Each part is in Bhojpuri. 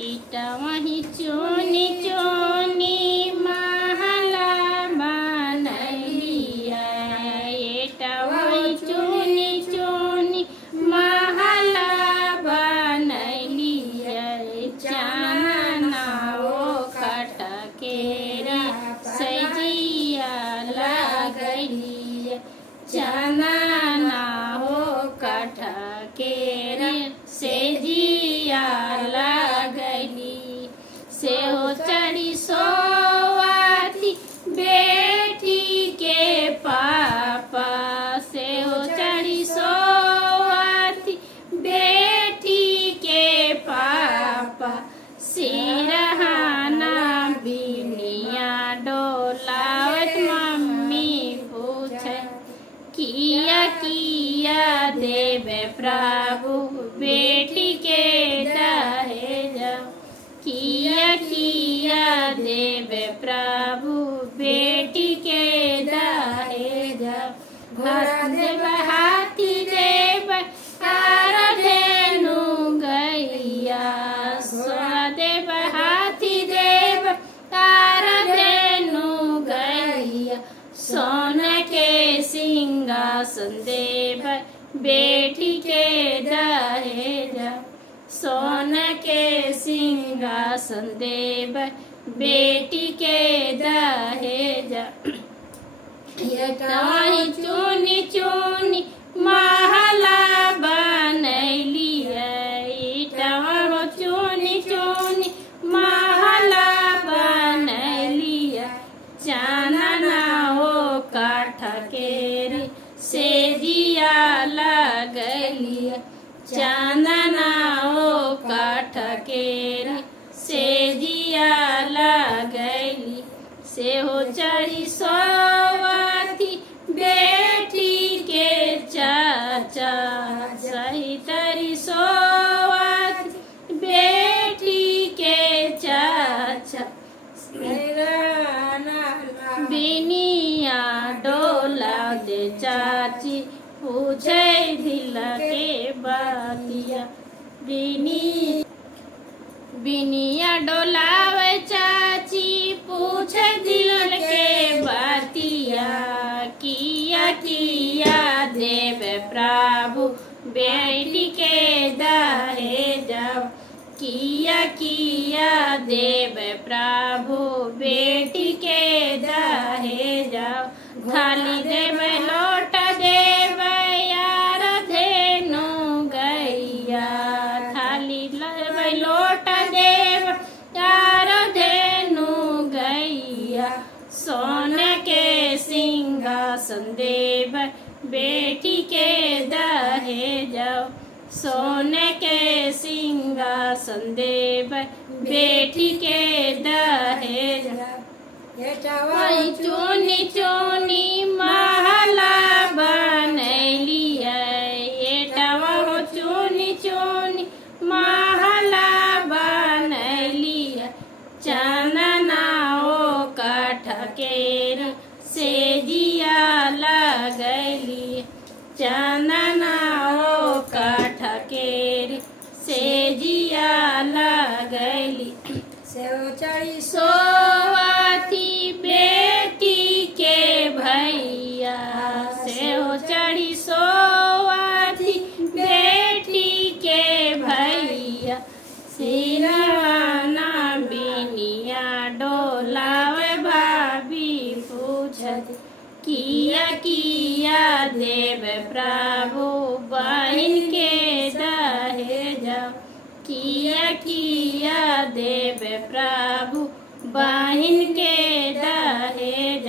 इटवही चुनी चुनी महला बनलिया। इटवही चुनी चुनी महला बनलिया। चानना वो खटकेरा सजिया लगलिया। चानना हो खटकेरा सजिया लगली। से हो चढ़ी सोवाती बेटी के पापा। से हो चढ़ी सोवाती बेटी के पापा। सिरहाना बिनिया डोलावत मम्मी पूछे किया किया देवे प्रभु बेटी के दहेज। किया किया देवे प्रभु बेटी के दहेज। घोड़ा देव हाथी देव आर धेनु गैया। घोड़ा देव हाथी देव आर धेनु गैया। सोना के सिंहासन देव बेटी के दहेज। सोना के सिंहासन देव बेटी के दहेज। इटवही चुनी चुनी महला बनलिया। इटवही चुनी चुनी महला बनलिया। चानना हो खटकेरी सजिया लगलिया। चानना हो खटकेरी सजिया लगली। से हो चढ़ी सोवाती बेटी के चाचा। सही तरी सोवाती बेटी के चाचा। बिनिया डोला दे चाची पूछे दिल के बातिया। बिनिया डोलावे चाची पूछे दिल के बातिया। किया किया देवे प्रभु बेटी के दहेज। किया किया देवे प्रभु बेटी के दहेज। थाली देवे लोट देवे यार धेनु गैया। थाली देवे लोट देव यार धेनु गैया। सोने के सिंहासन देव बेटी के दहेज। सोने के सिंहासन देव बेटी के दहेज। इटवही चुनी चुनी महला बनलिया। इटवही चुनी चुनी महला बनलिया। चानना हो खटकेरी सजिया लगली। चानना हो खटकेरी सजिया लगली। से हो चढ़ी सोवाती बेटी के भैया। से हो चढ़ी सोवाती बेटी के भैया। सिरहाना बिनिया डोलावे भाभी पूछत किया किया देवे प्रभु बहन के दहेज। किया किया देवे प्रभु बहन के दहेज।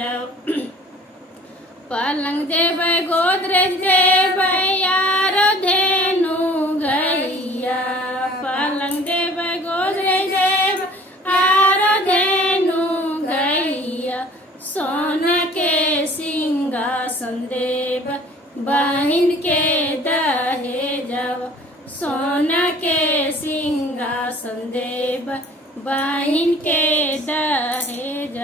पलंग देवे गोदरेज देवे यार धेनु गैया। पलंग देवे गोदरेज देवे आर धेनु गैया। सोना के सिंहासन देव बहन के दहेज। सोना के सिंहासन देव बहन के दहेज।